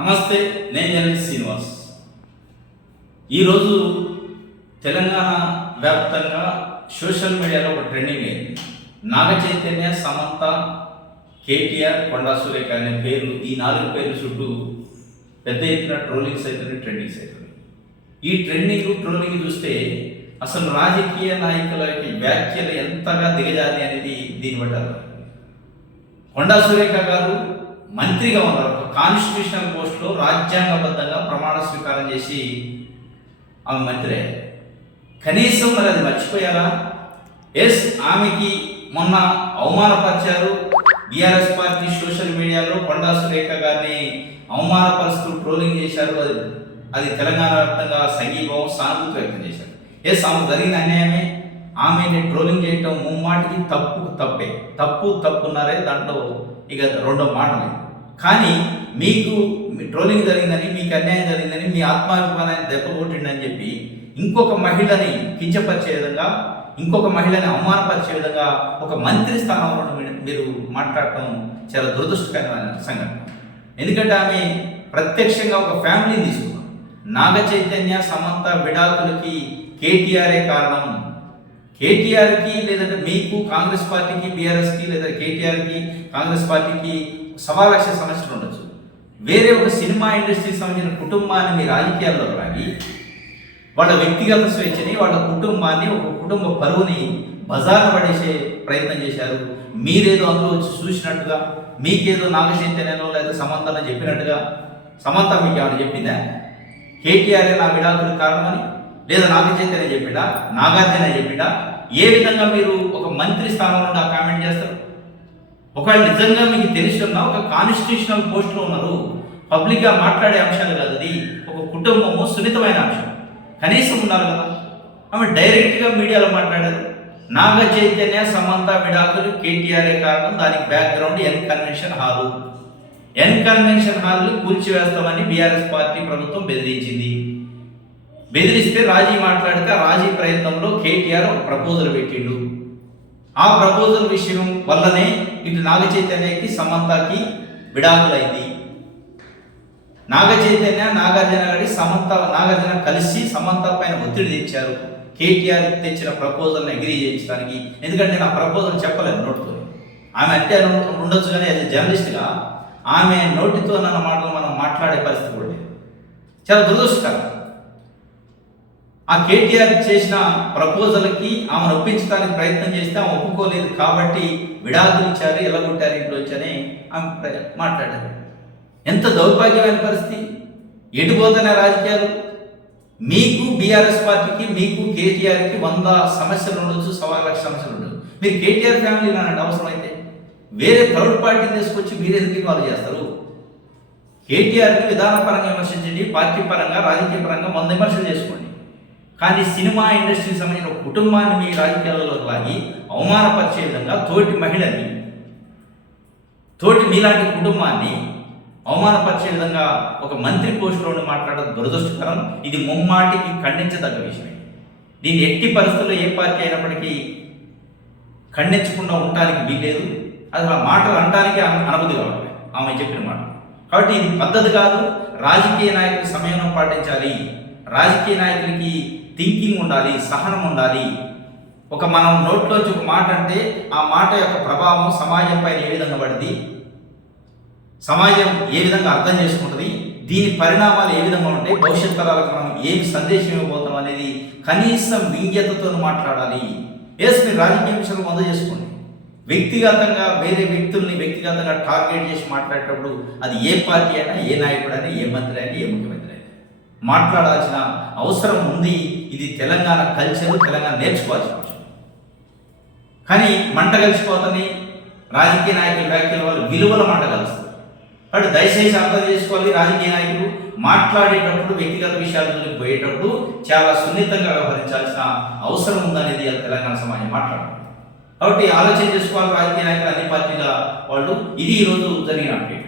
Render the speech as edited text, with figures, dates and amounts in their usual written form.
నమస్తే, నేను జర్నలిస్ట్ శ్రీనివాస్. ఈరోజు తెలంగాణ వ్యాప్తంగా సోషల్ మీడియాలో ఒక ట్రెండింగ్ అయింది. నాగ చైతన్య, సమంత, కేటీఆర్, కొండా సురేఖ అనే పేర్లు, ఈ 4 పేర్లు చుట్టూ పెద్ద ఎత్తున ట్రోలింగ్స్ అవుతున్నాయి, ట్రెండింగ్స్ అవుతున్నాయి. ఈ ట్రోలింగ్ చూస్తే అసలు రాజకీయ నాయకుల వ్యాఖ్యలు ఎంతగా దిగజారి అనేది దీన్ని బట్టి అర్థం. కొండా సురేఖ గారు మంత్రిగా ఉన్నారు, ఒక కాన్స్టిట్యూషనల్ పోస్టులో రాజ్యాంగబద్ధంగా ప్రమాణ స్వీకారం చేసి ఆమె మంత్రి అయ్యారు. కనీసం మరి అది మర్చిపోయారా? ఎస్, ఆమెకి మొన్న అవమానపరిచారు. బీఆర్ఎస్ పార్టీ సోషల్ మీడియాలో కొండా సురేఖ గారిని అవమానపరుస్తూ ట్రోలింగ్ చేశారు. అది తెలంగాణ వ్యాప్తంగా సంఘీభావం, సానుభూతి వ్యక్తం చేశారు. ఎస్, ఆమె జరిగిన అన్యాయమే. ఆమెని ట్రోలింగ్ చేయటం ముమ్మాటికి తప్పున్నారే, దాంట్లో ఇక రెండో మాటలు. కానీ మీకు ట్రోలింగ్ జరిగిందని, మీకు అన్యాయం జరిగిందని, మీ ఆత్మాభిమానాన్ని దెబ్బకొట్టిందని చెప్పి ఇంకొక మహిళని కించపరిచే విధంగా, ఇంకొక మహిళని అవమానపరిచే విధంగా ఒక మంత్రి స్థానంలో మీరు మాట్లాడటం చాలా దురదృష్టకరమైన సంఘటన. ఎందుకంటే ఆమె ప్రత్యక్షంగా ఒక ఫ్యామిలీని తీసుకున్నాం. నాగ చైతన్య, సమంత విడాకులకి కేటీఆరే కారణం. కేటీఆర్కి లేదంటే మీకు కాంగ్రెస్ పార్టీకి, బీఆర్ఎస్కి లేదా కేటీఆర్కి కాంగ్రెస్ పార్టీకి 1,00,000 సమస్యలు ఉండొచ్చు. వేరే ఒక సినిమా ఇండస్ట్రీకి సంబంధించిన కుటుంబాన్ని మీ రాజకీయాల్లో రాగి వాళ్ళ వ్యక్తిగత స్వేచ్ఛని, వాళ్ళ కుటుంబాన్ని, ఒక కుటుంబ పరువుని బజార్న పడేసే ప్రయత్నం చేశారు. మీరేదో అందులో వచ్చి చూసినట్టుగా, మీకేదో నాగ చైతన్యనో లేదా సమంతనో చెప్పినట్టుగా. సమంత మీకు ఏమైనా చెప్పిందా కేటీఆర్ నా విడాకులకు కారణమని? లేదా నాగ చైతన్య చెప్పిండా, నాగార్జున చెప్పిండా? ఏ విధంగా మీరు ఒక మంత్రి స్థానం నుండి ఆ కామెంట్ చేస్తారు? ఒకవేళ నిజంగా మీకు తెలుసున్నా ఒక కాన్స్టిట్యూషనల్ పోస్ట్లో ఉన్నారు, పబ్లిక్గా మాట్లాడే అంశాలు కాదు, అది ఒక కుటుంబము, సున్నితమైన అంశం. కనీసం ఉన్నారు కదా. ఆమె డైరెక్ట్గా మీడియాలో మాట్లాడారు. నాగ చైతన్య, సమంత విడాకులు కేటీఆర్ఏ కారణం, దానికి బ్యాక్గ్రౌండ్ ఎన్ కన్వెన్షన్ హాల్ని కూల్చివేస్తామని బీఆర్ఎస్ పార్టీ ప్రభుత్వం బెదిరిస్తే రాజీ మాట్లాడితే ఆ రాజీ ప్రయత్నంలో కేటీఆర్ ఒక ప్రపోజల్ పెట్టిండు. ఆ ప్రపోజల్ విషయం వల్లనే ఇటు నాగ చైతన్యకి, సమంతకి విడాకులైంది. నాగ చైతన్య, నాగార్జున గారి నాగార్జున కలిసి సమంత పైన ఒత్తిడి తెచ్చారు, కేటీఆర్ తెచ్చిన ప్రపోజల్ని అగ్రీ చేయించడానికి. ఎందుకంటే నా ప్రపోజల్ చెప్పలేదు నోటితో. ఆమె అంటే ఉండొచ్చు, కానీ అది జర్నలిస్ట్గా ఆమె నోటితో నన్న మాటలు మనం మాట్లాడే పరిస్థితి కూడా లేదు. చాలా దురదృష్టకరం. ఆ కేటీఆర్ చేసిన ప్రపోజల్కి ఆమెను ఒప్పించడానికి ప్రయత్నం చేస్తే ఆమె ఒప్పుకోలేదు కాబట్టి విడాకులు ఇచ్చారు, ఎల్లగొట్టారు ఇంట్లో వచ్చని ఆమె మాట్లాడారు. ఎంత దౌర్భాగ్యమైన పరిస్థితి! ఎటుపోతున్న రాజకీయాలు. మీకు బీఆర్ఎస్ పార్టీకి, మీకు కేటీఆర్కి 100 సమస్యలు ఉండొచ్చు, 1,00,000 సమస్యలు ఉండొచ్చు. మీరు కేటీఆర్ ఫ్యామిలీ అన్నట్టు అవసరం అయితే వేరే థర్డ్ పార్టీని తీసుకొచ్చి మీరు ఎందుకు ఇన్వాల్వ్ చేస్తారు? కేటీఆర్ని విధానపరంగా విమర్శించండి, పార్టీ పరంగా, రాజకీయ పరంగా 100 విమర్శలు చేసుకోండి. కానీ సినిమా ఇండస్ట్రీకి సంబంధించిన ఒక కుటుంబాన్ని మీ రాజకీయాలలో లాగి అవమానపరిచే విధంగా తోటి మహిళని, తోటి మీలాంటి కుటుంబాన్ని అవమానపరిచే విధంగా ఒక మంత్రి పోస్టులో మాట్లాడడం దురదృష్టకరం. ఇది ముమ్మాటికి ఖండించదగ్గ విషయం. దీన్ని ఎట్టి పరిస్థితుల్లో ఏ పార్టీ అయినప్పటికీ ఖండించకుండా ఉండటానికి వీల్లేదు. అసలు ఆ మాటలు అనటానికి అనుమతి కావట్లేదు ఆమె చెప్పిన మాట. కాబట్టి ఇది పద్ధతి కాదు. రాజకీయ నాయకులు సంయమనం పాటించాలి. రాజకీయ నాయకులకి థింకింగ్ ఉండాలి, సహనం ఉండాలి. మనం నోట్లోంచి ఒక మాట అంటే ఆ మాట యొక్క ప్రభావం సమాజం పైన ఏ విధంగా పడింది, సమాజం ఏ విధంగా అర్థం చేసుకుంటుంది, దీని పరిణామాలు ఏ విధంగా ఉంటాయి, భవిష్యత్ తరాలకు మనం ఏమి సందేశం ఇవ్వబోతాం అనేది కనీసం విజ్ఞతతో మాట్లాడాలి. ఎస్, మీరు రాజకీయ విషయాలు మొదలు చేసుకోండి. వ్యక్తిగతంగా వేరే వ్యక్తుల్ని వ్యక్తిగతంగా టార్గెట్ చేసి మాట్లాడేటప్పుడు అది ఏ పార్టీ అయినా, ఏ నాయకుడు అయినా, ఏ మంత్రి అయినా, ఏ ముఖ్యమంత్రి అయినా మాట్లాడాల్సిన అవసరం ఉంది. ఇది తెలంగాణ కల్చర్, తెలంగాణ నేర్చుకోవాల్సిన అవసరం. కానీ మంట కలిసిపోతుంది. రాజకీయ నాయకుల వ్యాఖ్యల వల్ల విలువల మంట కలుస్తుంది. కాబట్టి దయచేసి అర్థం చేసుకోవాలి. రాజకీయ నాయకులు మాట్లాడేటప్పుడు, వ్యక్తిగత విషయాలకు పోయేటప్పుడు చాలా సున్నితంగా వ్యవహరించాల్సిన అవసరం ఉందనేది తెలంగాణ సమాజం మాట్లాడుతుంది. కాబట్టి ఆలోచన చేసుకోవాలి రాజకీయ నాయకులు, అన్ని పార్టీల వాళ్ళు. ఇది ఈరోజు జరిగిన అప్డేట్.